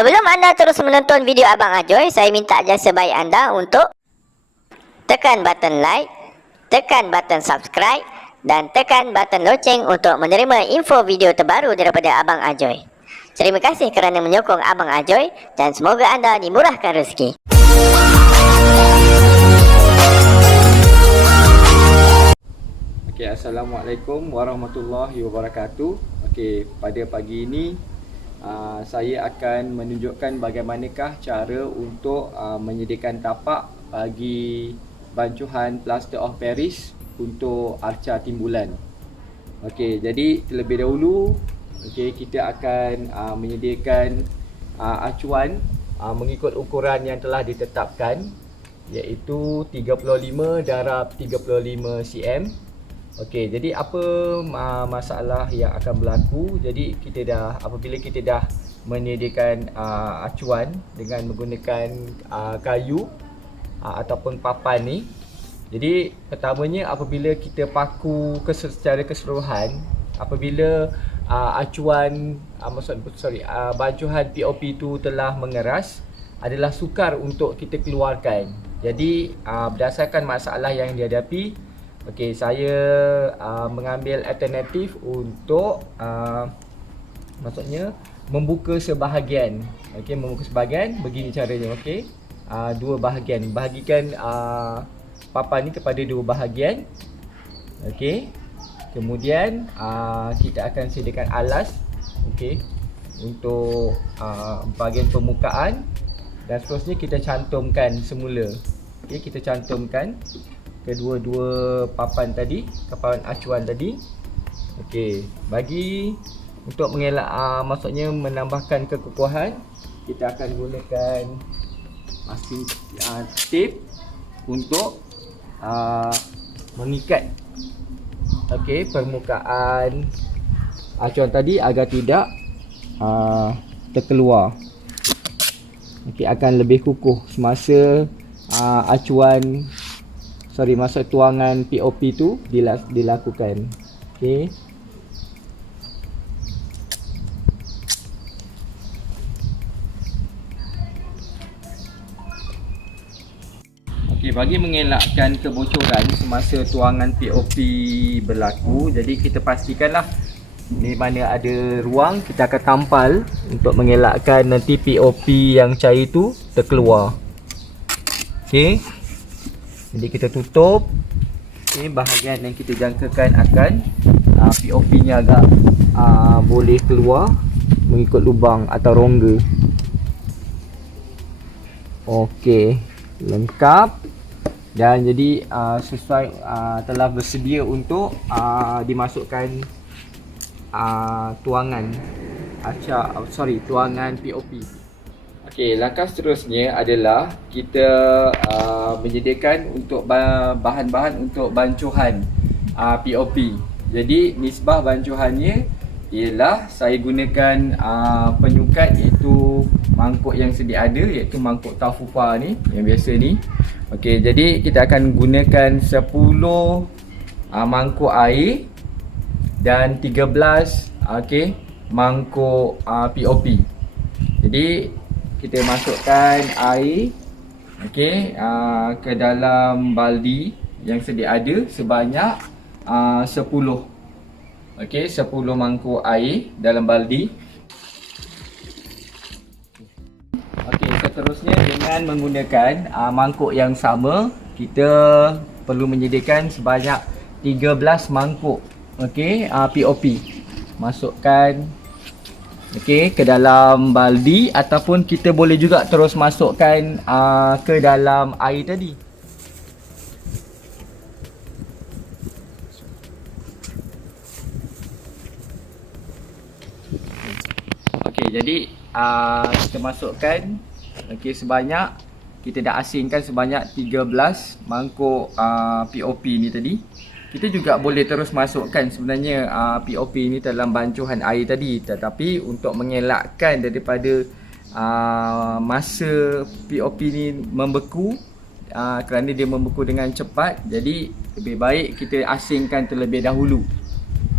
Sebelum anda terus menonton video Abang Ajoy, saya minta jasa baik anda untuk tekan button like, tekan button subscribe dan tekan button loceng untuk menerima info video terbaru daripada Abang Ajoy. Terima kasih kerana menyokong Abang Ajoy dan semoga anda dimurahkan rezeki. Okay, Assalamualaikum warahmatullahi wabarakatuh. Okay, pada pagi ini saya akan menunjukkan bagaimanakah cara untuk menyediakan tapak bagi bancuhan plaster of Paris untuk arca timbulan. Okey, jadi terlebih dahulu kita akan menyediakan acuan mengikut ukuran yang telah ditetapkan, iaitu 35 darab 35 cm. Okey, jadi apa masalah yang akan berlaku? Jadi apabila kita dah menyediakan acuan dengan menggunakan kayu ataupun papan ni. Jadi pertamanya apabila kita paku secara keseluruhan, apabila bancuhan POP tu telah mengeras, adalah sukar untuk kita keluarkan. Jadi berdasarkan masalah yang dihadapi, okey, saya mengambil alternatif untuk membuka sebahagian. Okey, membuka sebahagian begini caranya. Okey, dua bahagian, bahagikan papan ni kepada dua bahagian. Okey, kemudian kita akan sediakan alas, okey, untuk bahagian permukaan, dan seterusnya kita cantumkan semula. Okey, kita cantumkan kedua-dua papan tadi, papan acuan tadi. Okey, bagi untuk mengelak menambahkan kekukuhan, kita akan gunakan masking tape untuk mengikat permukaan acuan tadi agar tidak terkeluar. Okey, akan lebih kukuh semasa masa tuangan POP tu dilakukan. Okey. Okey, bagi mengelakkan kebocoran semasa tuangan POP berlaku, jadi kita pastikanlah di mana ada ruang, kita akan tampal untuk mengelakkan nanti POP yang cair tu terkeluar. Okey. Jadi kita tutup bahagian yang kita jangkakan akan POP nya agak boleh keluar mengikut lubang atau rongga. Okey, lengkap. Dan jadi sesuai telah bersedia untuk dimasukkan tuangan POP. Okey, langkah seterusnya adalah kita menyediakan untuk bahan-bahan untuk bancuhan POP. Jadi nisbah bancuhannya ialah saya gunakan penyukat, iaitu mangkuk yang sedia ada, iaitu mangkuk tafufa ni yang biasa ni. Okey, jadi kita akan gunakan 10 mangkuk air dan 13 mangkuk POP. Jadi kita masukkan air ke dalam baldi yang sedia ada sebanyak 10 mangkuk air dalam baldi. Okey, seterusnya dengan menggunakan mangkuk yang sama, kita perlu menyediakan sebanyak 13 mangkuk POP. Masukkan ke dalam baldi, ataupun kita boleh juga terus masukkan ke dalam air tadi. Okey, jadi kita masukkan sebanyak, kita dah asingkan sebanyak 13 mangkuk POP ni tadi. Kita juga boleh terus masukkan sebenarnya POP ni dalam bancuhan air tadi, tetapi untuk mengelakkan daripada masa POP ni membeku, kerana dia membeku dengan cepat, jadi lebih baik kita asingkan terlebih dahulu.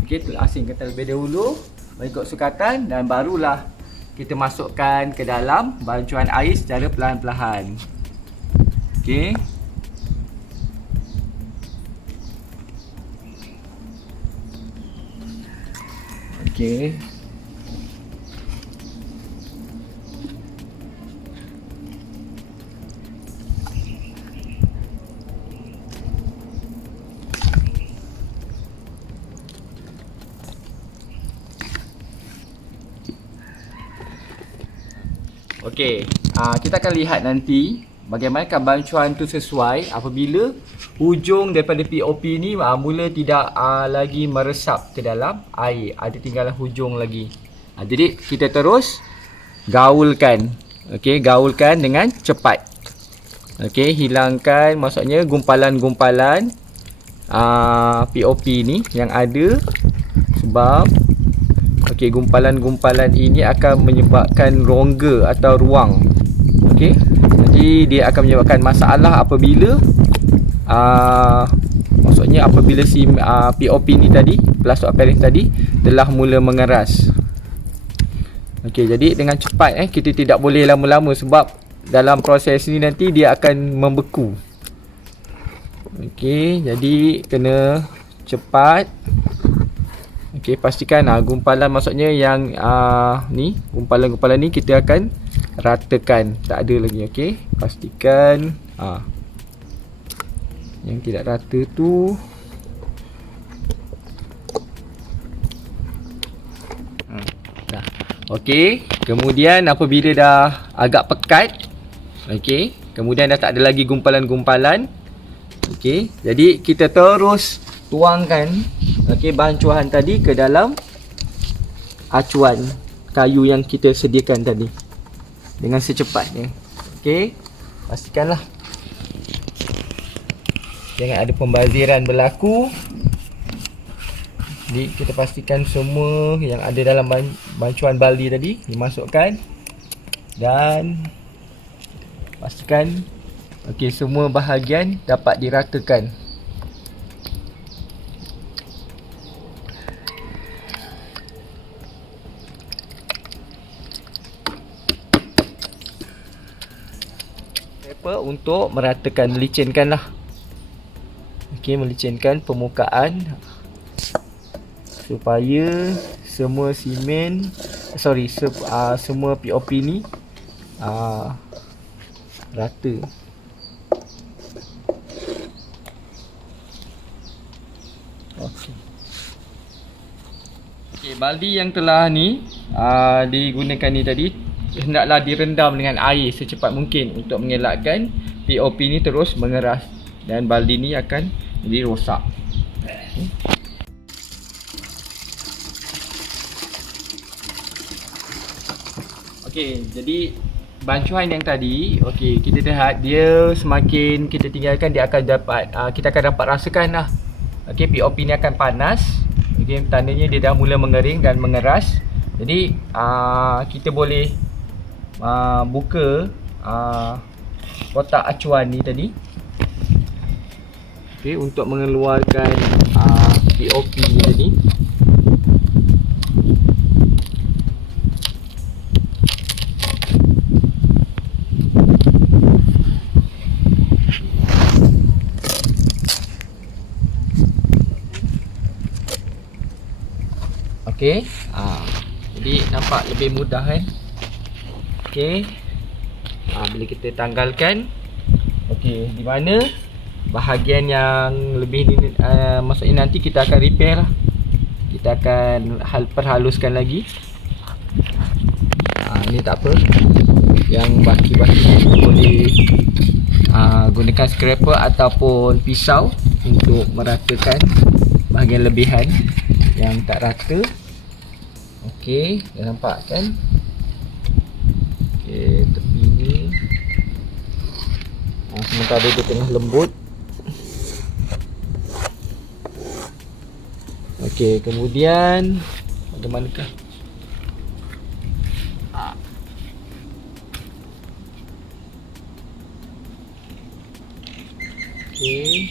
Okey, asingkan terlebih dahulu mengikut sukatan, dan barulah kita masukkan ke dalam bancuan air secara perlahan-lahan. Okey. Okey. Okey, kita akan lihat nanti bagaimanakah bancuan tu sesuai apabila hujung daripada POP ni mula tidak lagi meresap ke dalam air. Ada tinggalan hujung lagi. Jadi kita terus gaulkan. Okey, gaulkan dengan cepat. Okey, hilangkan maksudnya gumpalan-gumpalan POP ni yang ada, sebab okey, gumpalan-gumpalan ini akan menyebabkan rongga atau ruang. Okey, jadi dia akan menyebabkan masalah apabila maksudnya apabila si POP ni tadi, plastic appearance tadi telah mula mengeras. Okey, jadi dengan cepat kita tidak boleh lama-lama sebab dalam proses ni nanti dia akan membeku. Okey, jadi kena cepat. Okey, pastikan gumpalan maksudnya yang ni, gumpalan-gumpalan ni kita akan ratakan. Tak ada lagi. Okey, pastikan yang tidak rata tu dah. Okey, kemudian apabila dah agak pekat, okey, kemudian dah tak ada lagi gumpalan-gumpalan. Okey, jadi kita terus tuangkan bancuan tadi ke dalam acuan kayu yang kita sediakan tadi dengan secepatnya. Okey, pastikanlah jangan ada pembaziran berlaku. Jadi kita pastikan semua yang ada dalam bancuan baldi tadi dimasukkan dan pastikan semua bahagian dapat diratakan. Untuk meratakan, melicinkanlah. Okey, melicinkan permukaan supaya semua semua POP ni rata. Okey, baldi yang telah ni digunakan ni tadi hendaklah direndam dengan air secepat mungkin untuk mengelakkan POP ni terus mengeras dan baldi ni akan jadi rosak. Okey, jadi bancuan yang tadi, okey, kita lihat dia semakin kita tinggalkan dia akan dapat kita akan dapat rasakan lah. Okey, POP ni akan panas. Okey, tandanya dia dah mula mengering dan mengeras. Jadi kita boleh buka kotak acuan ni tadi, okey, untuk mengeluarkan POP ni tadi. Okey, jadi nampak lebih mudah kan. Okey, bila kita tanggalkan, okey, di mana bahagian yang lebih ni, maksudnya nanti kita akan repair lah. Kita akan perhaluskan lagi. Ini tak apa, yang baki-baki boleh gunakan scraper ataupun pisau untuk meratakan bahagian lebihan yang tak rata. Okey, dah nampak kan? Okey, tepi ni sementara dia tengah lembut. Okey, kemudian bagaimanakah? Okey.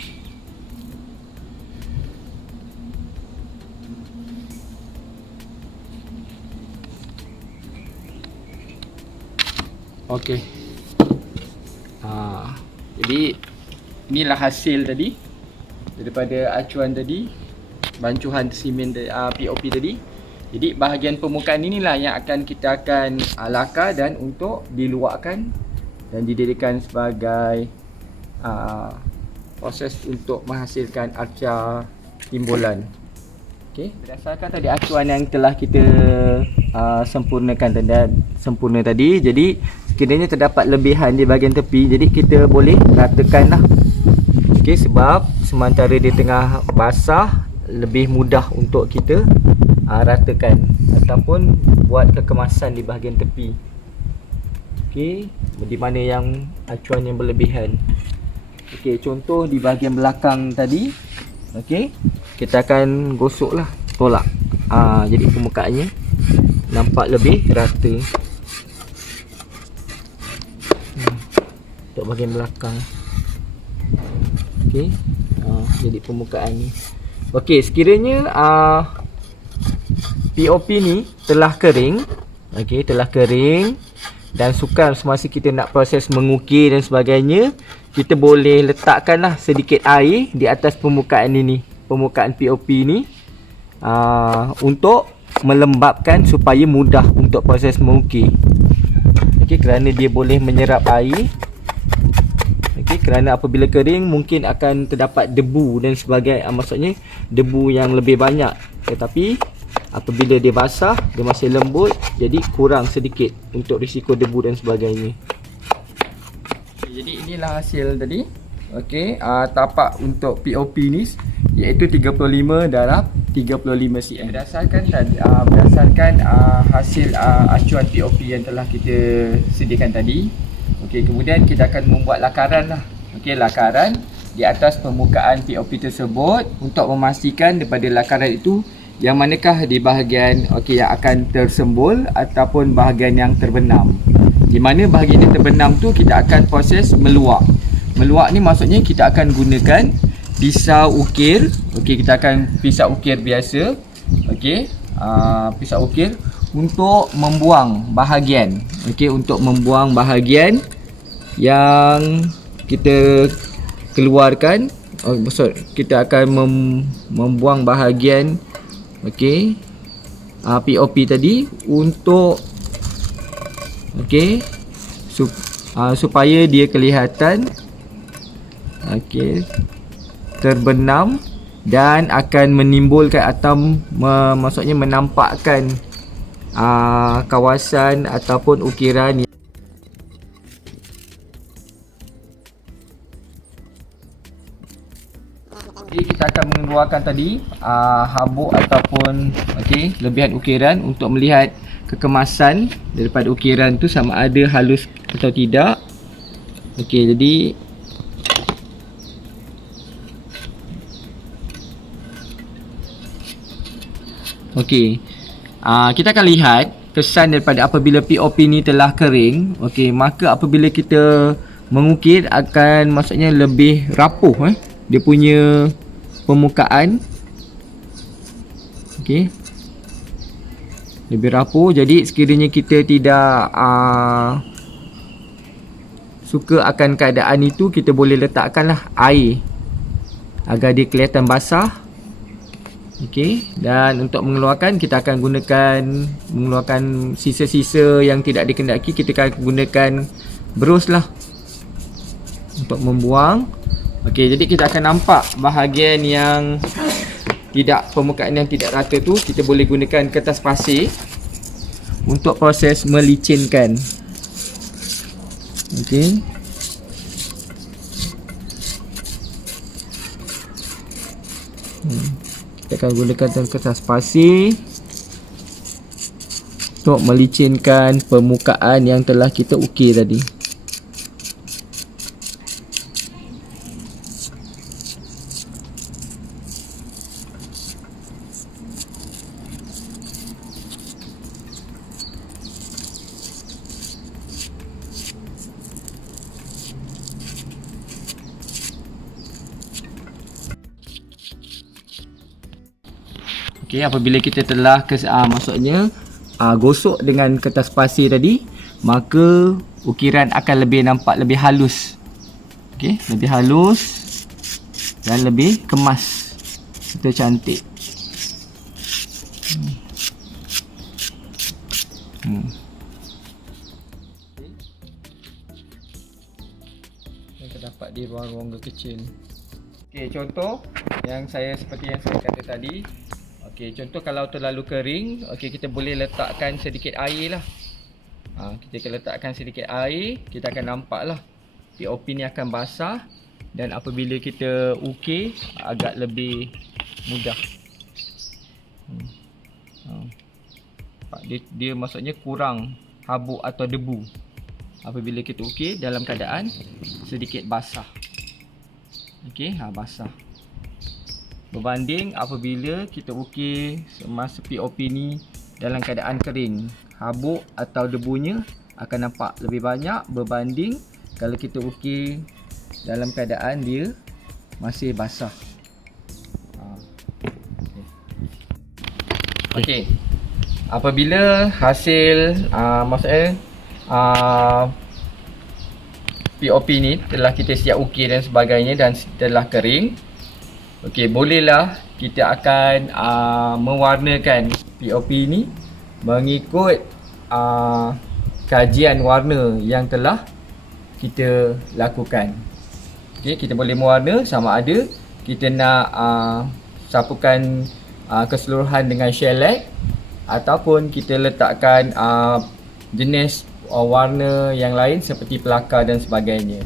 Okey. Jadi inilah hasil tadi daripada acuan tadi, bancuhan simen POP tadi. Jadi bahagian permukaan inilah yang kita akan lakar dan untuk diluakkan dan didirikan sebagai proses untuk menghasilkan arca timbulan. Okey, berdasarkan tadi acuan yang telah kita sempurna tadi, jadi sekiranya terdapat lebihan di bahagian tepi, jadi kita boleh ratakanlah. Okey, sebab sementara dia tengah basah, lebih mudah untuk kita ratakan ataupun buat kekemasan di bahagian tepi. Okey, di mana yang acuan yang berlebihan. Okey, contoh di bahagian belakang tadi. Okey, kita akan gosoklah, tolak. Jadi permukaannya nampak lebih rata. Untuk bahagian belakang. Okey, jadi permukaan ni. Okey, sekiranya POP ni telah kering. Okey, telah kering dan sukar semasa kita nak proses mengukir dan sebagainya, kita boleh letakkanlah sedikit air di atas permukaan ini, permukaan POP ni, untuk melembabkan supaya mudah untuk proses mengukir. Okey, kerana dia boleh menyerap air. Okey, kerana apabila kering mungkin akan terdapat debu dan sebagainya, maksudnya debu yang lebih banyak. Tetapi apabila dia basah, dia masih lembut, jadi kurang sedikit untuk risiko debu dan sebagainya. Jadi inilah hasil tadi. Okey, tapak untuk POP ni iaitu 35/35 cm. Berdasarkan hasil acuan POP yang telah kita sediakan tadi. Okey, kemudian kita akan membuat lakaran lah. Okey, lakaran di atas permukaan POP tersebut untuk memastikan daripada lakaran itu yang manakah di bahagian yang akan tersembul ataupun bahagian yang terbenam. Di mana bahagian yang terbenam tu kita akan proses meluak. Meluak ni maksudnya kita akan gunakan pisau ukir. Okey, kita akan pisau ukir biasa. Okey, pisau ukir untuk membuang bahagian. Okey, untuk membuang bahagian yang kita keluarkan. Maksud kita akan membuang bahagian POP tadi untuk supaya dia kelihatan terbenam dan akan menimbulkan atau maksudnya menampakkan kawasan ataupun ukiran. Jadi kita akan mengeluarkan tadi habuk ataupun lebihan ukiran untuk melihat kekemasan daripada ukiran tu sama ada halus atau tidak. Okey, jadi kita akan lihat kesan daripada apabila POP ni telah kering. Okey, maka apabila kita mengukir akan maksudnya lebih rapuh dia punya permukaan. Okey, lebih rapuh. Jadi sekiranya kita tidak suka akan keadaan itu, kita boleh letakkanlah air agar dia kelihatan basah. Okey, dan untuk mengeluarkan kita akan mengeluarkan sisa-sisa yang tidak dikehendaki. Kita akan gunakan berus lah untuk membuang. Okey, jadi kita akan nampak bahagian yang permukaan yang tidak rata tu, kita boleh gunakan kertas pasir untuk proses melicinkan. Okey. Kita akan gunakan kertas pasir untuk melicinkan permukaan yang telah kita ukir tadi. Okey, apabila kita telah maksudnya gosok dengan kertas pasir tadi, maka ukiran akan lebih nampak lebih halus. Okey, lebih halus dan lebih kemas. Kita cantik. Yang terdapat di ruang-ruang kecil. Okey, contoh yang seperti yang saya kata tadi. Okey, contoh kalau terlalu kering, okey, kita boleh letakkan sedikit air lah. Kita akan letakkan sedikit air, kita akan nampak lah POP ni akan basah, dan apabila kita ukir agak lebih mudah. Dia maksudnya kurang habuk atau debu apabila kita ukir dalam keadaan sedikit basah. Okey, basah. Berbanding apabila kita ukir semasa POP ni dalam keadaan kering, habuk atau debunya akan nampak lebih banyak berbanding kalau kita ukir dalam keadaan dia masih basah. Okey. Apabila hasil maksudnya POP ni telah kita siap ukir dan sebagainya dan telah kering, okey, bolehlah kita akan mewarnakan POP ni mengikut kajian warna yang telah kita lakukan. Okey, kita boleh mewarna sama ada kita nak sapukan keseluruhan dengan shellac ataupun kita letakkan jenis warna yang lain seperti pelakar dan sebagainya.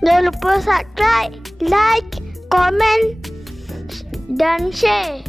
Jangan lupa subscribe, like, komen dan share.